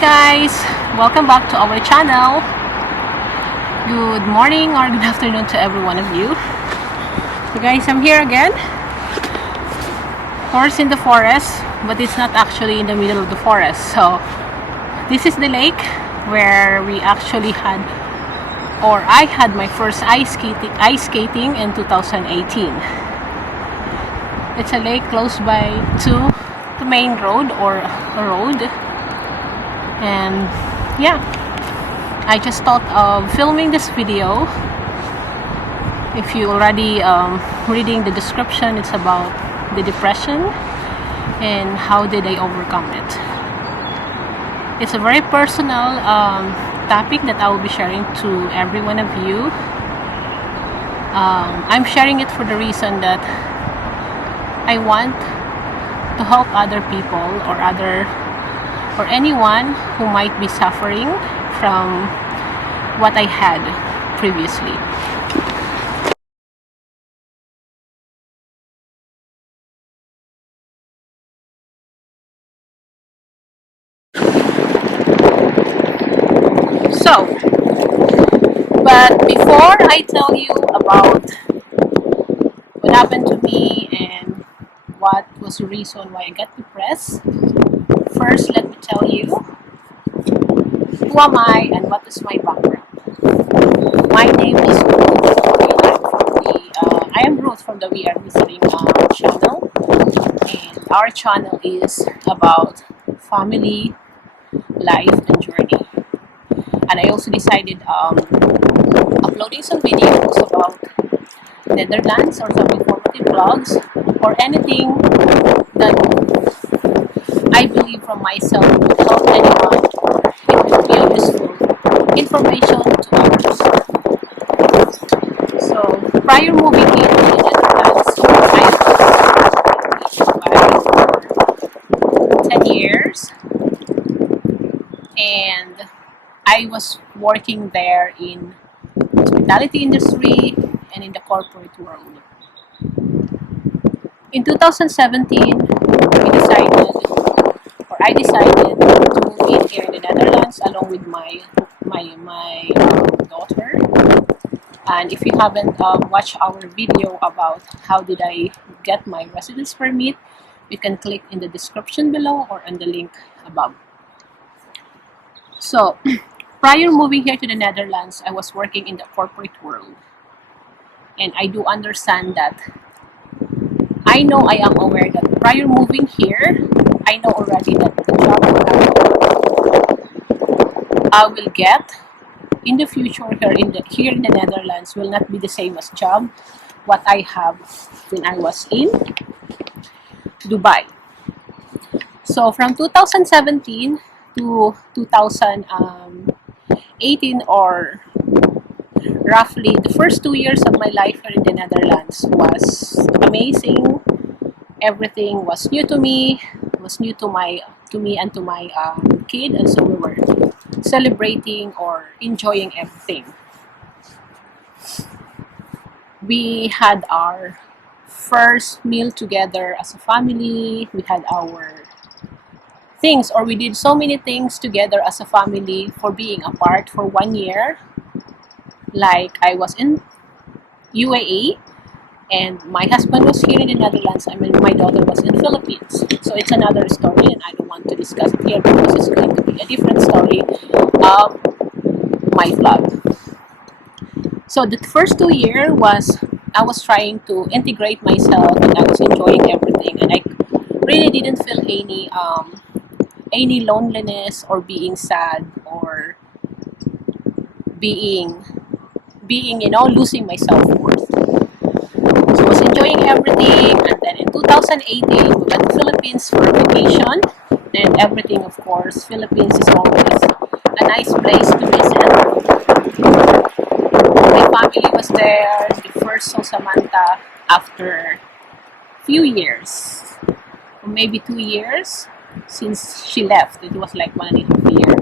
guys! Welcome back to our channel. Good morning or good afternoon to every one of you. So guys, I'm here again. Of course in the forest, but it's not actually in the middle of the forest. So this is the lake where we actually had, or I had my first ice skating in 2018. It's a lake close by to the main road or a road. And yeah, I just thought of filming this video. If you already reading the description, it's about the depression and how did I overcome it. It's a very personal topic that I will be sharing to every one of you. I'm sharing it for the reason that I want to help other people or anyone who might be suffering from what I had previously. So, but before I tell you about what happened to me and what was the reason why I got depressed, first let me tell you who am I and what is my background. My name is Ruth. I am Ruth from the We Are Visiting channel, and our channel is about family, life, and journey. And I also decided uploading some videos about Netherlands or some informative vlogs or anything that I believe from myself would help anyone or it would be a useful information to others. So prior moving here to the Netherlands, I was for 10 years and I was working there in hospitality industry and in the corporate world. In 2017, I decided to move in here in the Netherlands along with my daughter. And if you haven't watched our video about how did I get my residence permit, you can click in the description below or on the link above. So prior moving here to the Netherlands, I was working in the corporate world. And I do understand that I am aware that prior moving here, I know already that the job that I will get in the future here in the Netherlands will not be the same as job what I have when I was in Dubai. So from 2017 to 2018, or roughly the first 2 years of my life here in the Netherlands was amazing. Everything was new to me, and to my kid, and so we were celebrating or enjoying everything. We had our first meal together as a family. We had our things, or we did so many things together as a family for being apart for 1 year. Like I was in UAE and my husband was here in the Netherlands. I mean, my daughter was in Philippines. So it's another story and I don't want to discuss it here because it's going to be a different story of my vlog. So the first 2 years I was trying to integrate myself and I was enjoying everything, and I really didn't feel any loneliness or being sad or being losing my self-worth. So I was enjoying everything, and then in 2018 we went to Philippines for a vacation, and everything, of course, Philippines is always a nice place to visit. My family was there. We first saw Samantha after few years, or maybe 2 years since she left. It was like 1.5 years.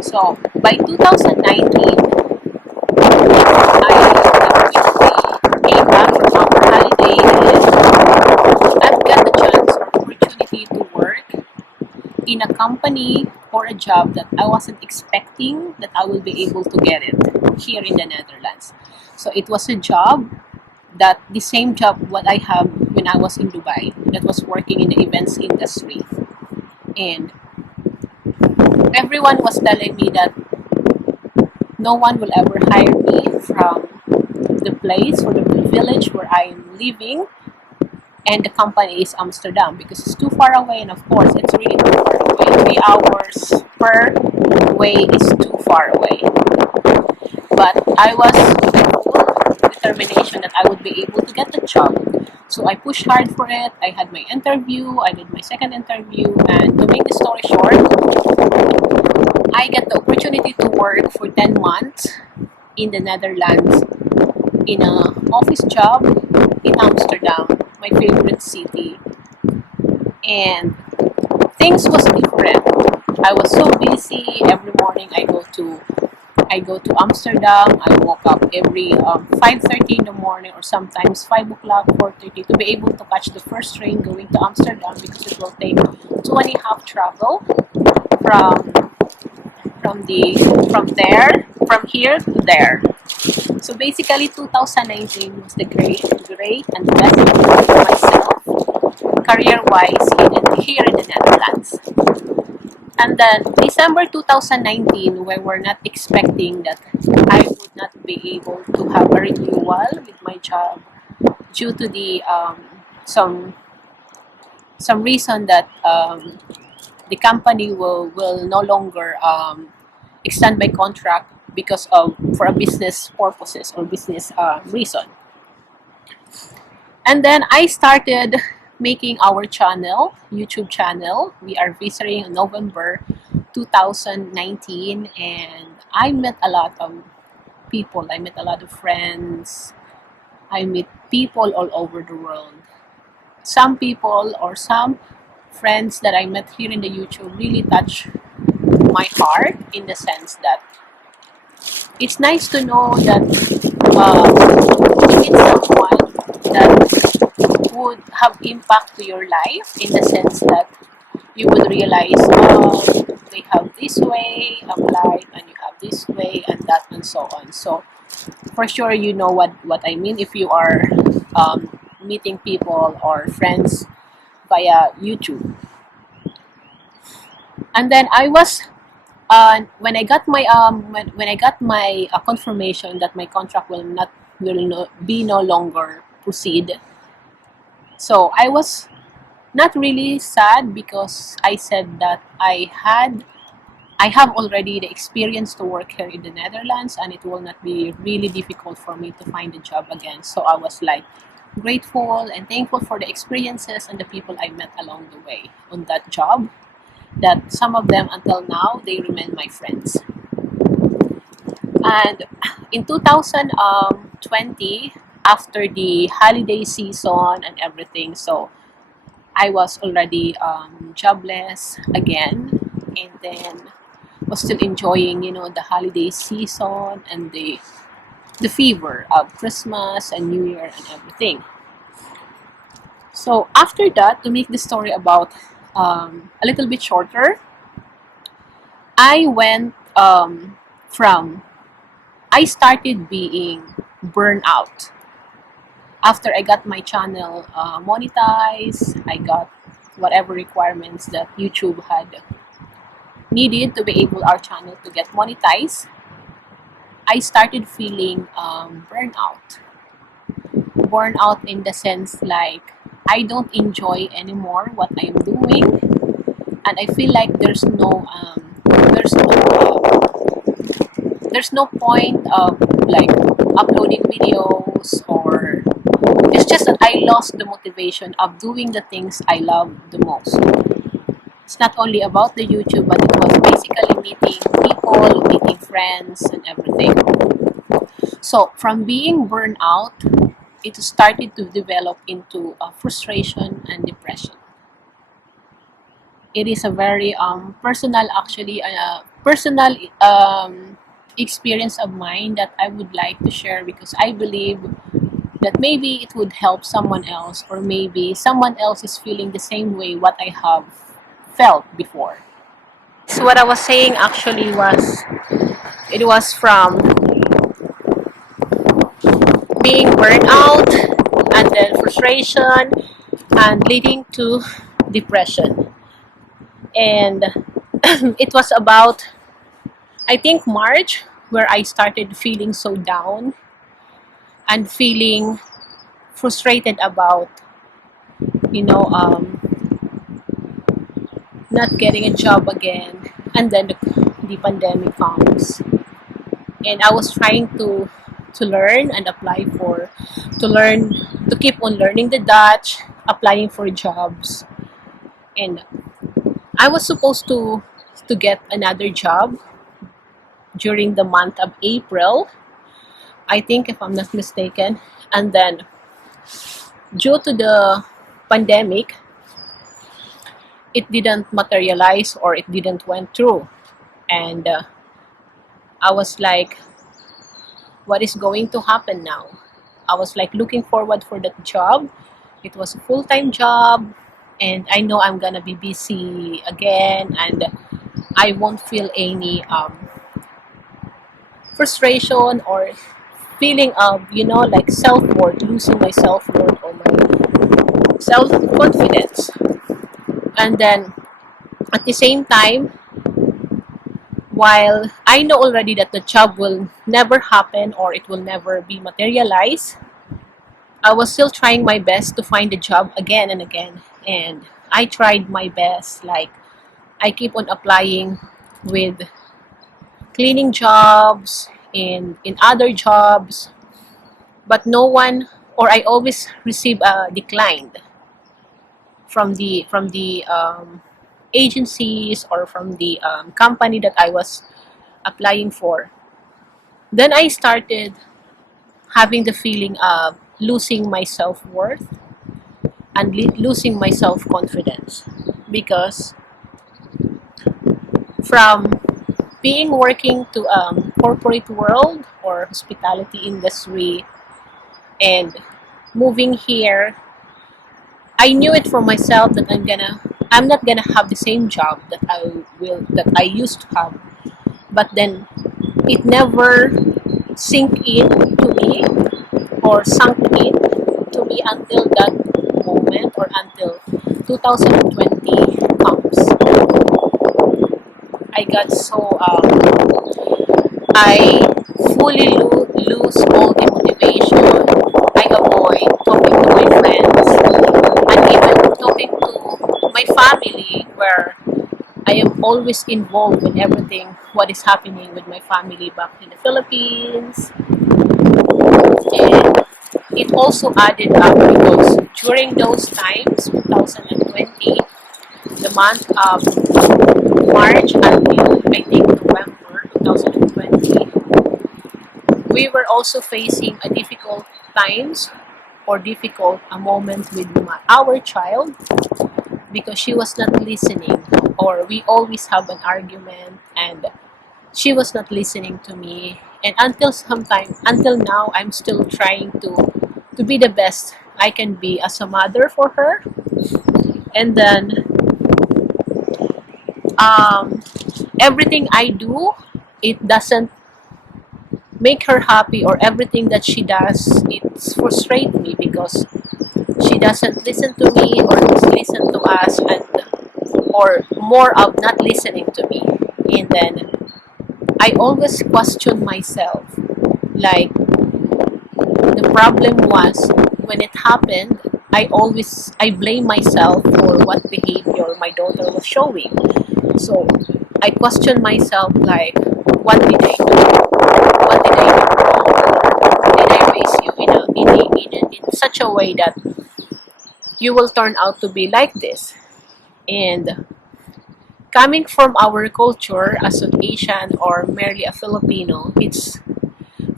So by 2019, I came back from our holiday and I've got the chance or opportunity to work in in a company or a job that I wasn't expecting that I will be able to get it here in the Netherlands. So it was a job that the same job what I have when I was in Dubai, that was working in the events industry. And everyone was telling me that no one will ever hire me from the place or the village where I am living, and the company is Amsterdam because it's too far away, and of course it's really too far away. 3 hours per way is too far away. But I was full determination that I would be able to get the job. So I pushed hard for it. I had my interview, I did my second interview, and to make the story short, I get the opportunity to work for 10 months in the Netherlands in an office job in Amsterdam, my favorite city. And things was different. I was so busy. Every morning I go to Amsterdam. I woke up every 5:30 in the morning, or sometimes 5 o'clock, 4:30, to be able to catch the first train going to Amsterdam, because it will take 2.5 travel from from here to there. So basically, 2019 was the great and best year for myself, career-wise, here in the Netherlands. And then December 2019, we were not expecting that I would not be able to have a renewal with my job due to the some reason that the company will no longer extend my contract because of for a business purposes or business reason. And then I started making our channel, YouTube channel. We are visiting in November 2019, and I met a lot of people. I met a lot of friends. I meet people all over the world. Some people or some friends that I met here in the YouTube really touch my heart, in the sense that it's nice to know that you meet someone that would have impact to your life, in the sense that you would realize, oh, they have this way of life, and you have this way, and that, and so on. So for sure, you know what I mean if you are meeting people or friends via YouTube. And then I was when I got my confirmation that my contract will be no longer proceed. So I was not really sad, because I said that I have already the experience to work here in the Netherlands, and it will not be really difficult for me to find a job again. So I was like grateful and thankful for the experiences and the people I met along the way on that job, that some of them until now they remain my friends. And in 2020, after the holiday season and everything, so I was already jobless again, and then was still enjoying, the holiday season and the fever of Christmas and New Year and everything. So after that, to make the story about a little bit shorter, I went I started being burned out. After I got my channel monetized, I got whatever requirements that YouTube had needed to be able our channel to get monetized, I started feeling burnout. Burnout in the sense like I don't enjoy anymore what I'm doing, and I feel like there's no point of like uploading videos, or it's just that I lost the motivation of doing the things I love the most. It's not only about the YouTube, but it was basically meeting people, meeting friends, and everything. So from being burned out, it started to develop into frustration and depression. It is a very personal, actually, personal experience of mine that I would like to share, because I believe that maybe it would help someone else, or maybe someone else is feeling the same way what I have felt before. So what I was saying actually was, it was from being burnt out, and then frustration, and leading to depression. And it was about, I think, March, where I started feeling so down and feeling frustrated about, you know, not getting a job again. And then the pandemic comes, and I was trying to learn and apply for, to learn, to keep on learning the Dutch, applying for jobs. And I was supposed to get another job during the month of April, I think, if I'm not mistaken. And then, due to the pandemic, it didn't materialize, or it didn't went through. And I was like, what is going to happen now? I was like looking forward for that job. It was a full-time job, and I know I'm gonna be busy again, and I won't feel any frustration or feeling of, like self-worth, losing my self-worth or my self-confidence. And then at the same time, while I know already that the job will never happen, or it will never be materialized, I was still trying my best to find a job again and again. And I tried my best. Like, I keep on applying with cleaning jobs, in other jobs, but no one, or I always receive a decline from the agencies, or from the company that I was applying for. Then I started having the feeling of losing my self-worth and losing my self-confidence, because from being working to corporate world or hospitality industry, and moving here, I knew it for myself that I'm not gonna have the same job that I used to have. But then it never sink in to me, or sunk in to me, until that moment, or until 2020 comes. I got so I fully lose all the motivation. I avoid talking to my friends, and even talking to my family, where I am always involved with everything what is happening with my family back in the Philippines. And it also added up, because during those times, 2020, the month of March until I think November 2020, we were also facing a difficult times, or difficult a moment with our child, because she was not listening, or we always have an argument, and she was not listening to me. And until now, I'm still trying to be the best I can be as a mother for her. And then um, everything I do, it doesn't make her happy, or everything that she does, it's frustrate me, because she doesn't listen to me, or listen to us, and or more of not listening to me. And then I always question myself, like, the problem was, when it happened, I blame myself for what behavior my daughter was showing. So I question myself, like, what did I do? What did I do wrong? Did I raise you in such a way that you will turn out to be like this? And coming from our culture as an Asian, or merely a Filipino, it's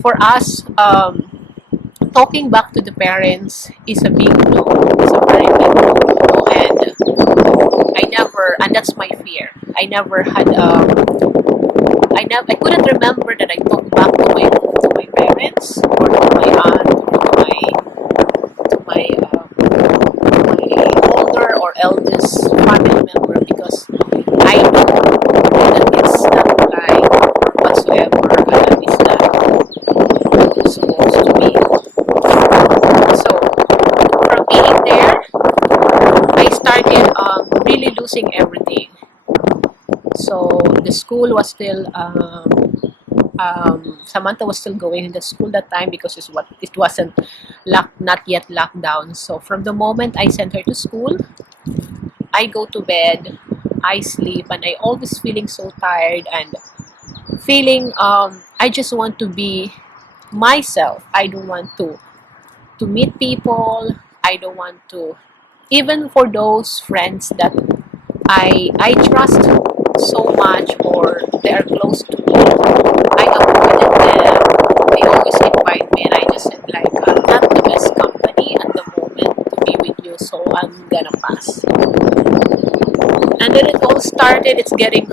for us, talking back to the parents is a big no. It's a very big no. And and that's my fear. I couldn't remember that I talked back to my parents, or to my aunt, or to my older or eldest family member, because I know school was still Samantha was still going to school that time because it wasn't not yet locked down. So from the moment I sent her to school, I go to bed, I sleep, and I always feeling so tired and feeling I just want to be myself. I don't want to meet people. I don't want to, even for those friends that I trust so much or they are close to me, I avoided them. They always invite me and I just said like, I'm not the best company at the moment to be with you, so I'm gonna pass. And then it all started. It's getting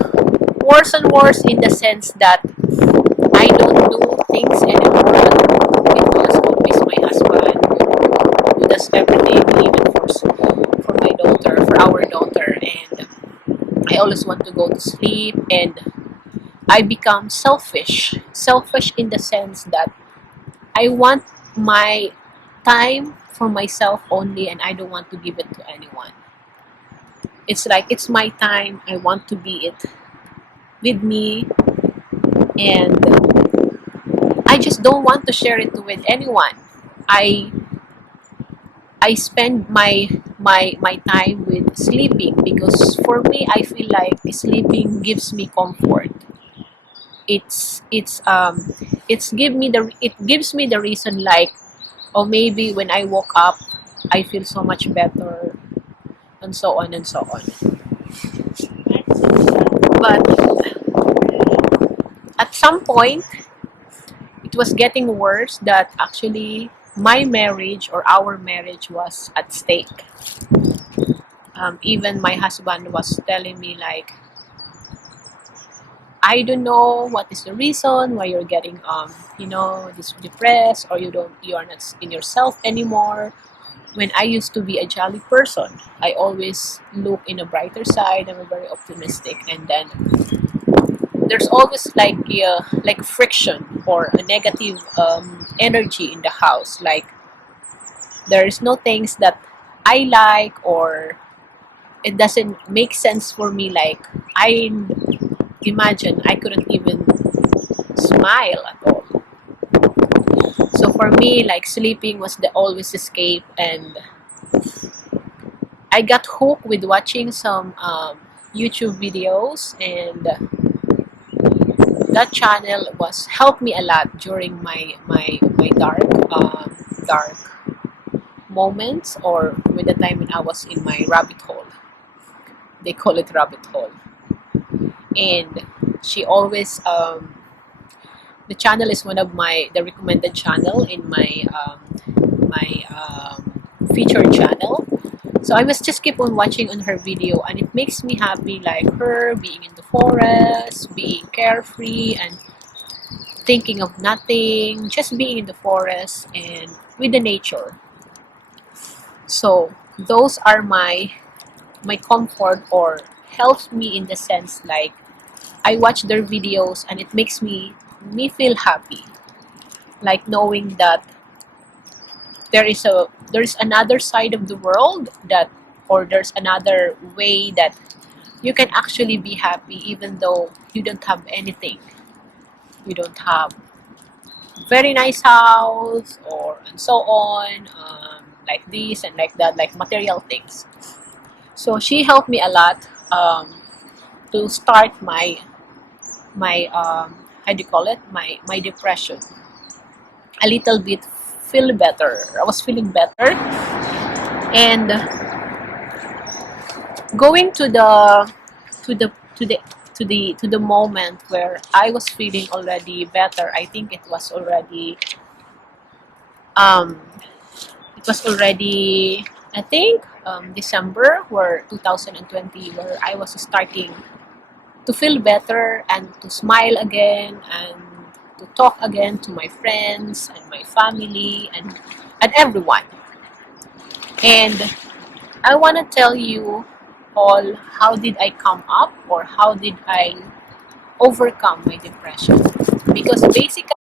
worse and worse in the sense that I don't do things anymore. It was always my husband who does everything, even for my daughter, for our daughter. And I always want to go to sleep, and I become selfish. Selfish in the sense that I want my time for myself only, and I don't want to give it to anyone. It's like it's my time. I want to be it with me, and I just don't want to share it with anyone. I I spend my time with sleeping because for me I feel like sleeping gives me comfort. It gives me the reason like, or maybe when I woke up I feel so much better, and so on and so on. But at some point it was getting worse that actually my marriage or our marriage was at stake. Even my husband was telling me like, I don't know what is the reason why you're getting depressed, or you are not in yourself anymore. When I used to be a jolly person, I always look in a brighter side. I'm very optimistic, and then there's always like friction or a negative energy in the house. Like there's no things that I like, or it doesn't make sense for me. Like I imagine I couldn't even smile at all. So for me, like sleeping was the always escape, and I got hooked with watching some YouTube videos, and that channel was helped me a lot during my dark moments, or with the time when I was in my rabbit hole. They call it rabbit hole. And she always the channel is one of the recommended channel in my featured channel. So I was just keep on watching on her video, and it makes me happy, like her being in the forest, being carefree and thinking of nothing, just being in the forest and with the nature. So those are my comfort, or helps me in the sense like I watch their videos and it makes me feel happy, like knowing that there is another side of the world, that or there's another way that you can actually be happy even though you don't have anything. You don't have very nice house or and so on, like this and like that, like material things. So she helped me a lot to start my how do you call it, my depression a little bit, feel better. I was feeling better, and going to the moment where I was feeling already better. I think um it was already I think December, where 2020, where I was starting to feel better and to smile again and to talk again to my friends and my family and everyone. And I want to tell you all how did I come up, or how did I overcome my depression. Because basically